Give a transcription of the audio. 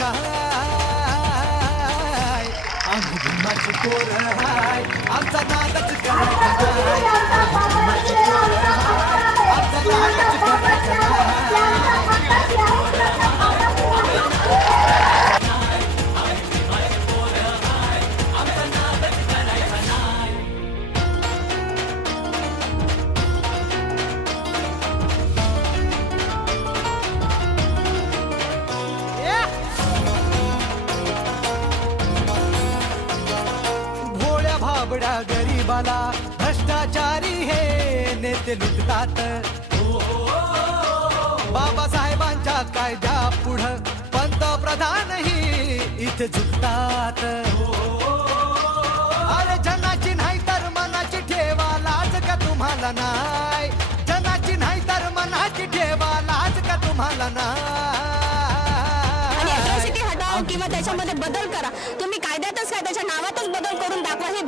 काय आम्ही भीमाची पोरं हाय आमचा नादच करायचा नाही भीमाची पोरं हाय आमचा नादच करायचा भोळ्या भाबड्या गरीबाला भ्रष्टाचारी हे नेते लुटतात बाबासाहेबांच्या कायद्या पुढं पंतप्रधानही इथे झुकतात अरे जनाची नाही तर मनाची ठेवा लाज का तुम्हाला नाही जनाची नाही तर मनाची ठेवा लाज का तुम्हाला नाही अट्रॉसिटी हटावा किंवा त्याच्यामध्ये बदल करा. तुम्ही कायद्यातच काय त्याच्या नावातच बदल करून दाखवा. हे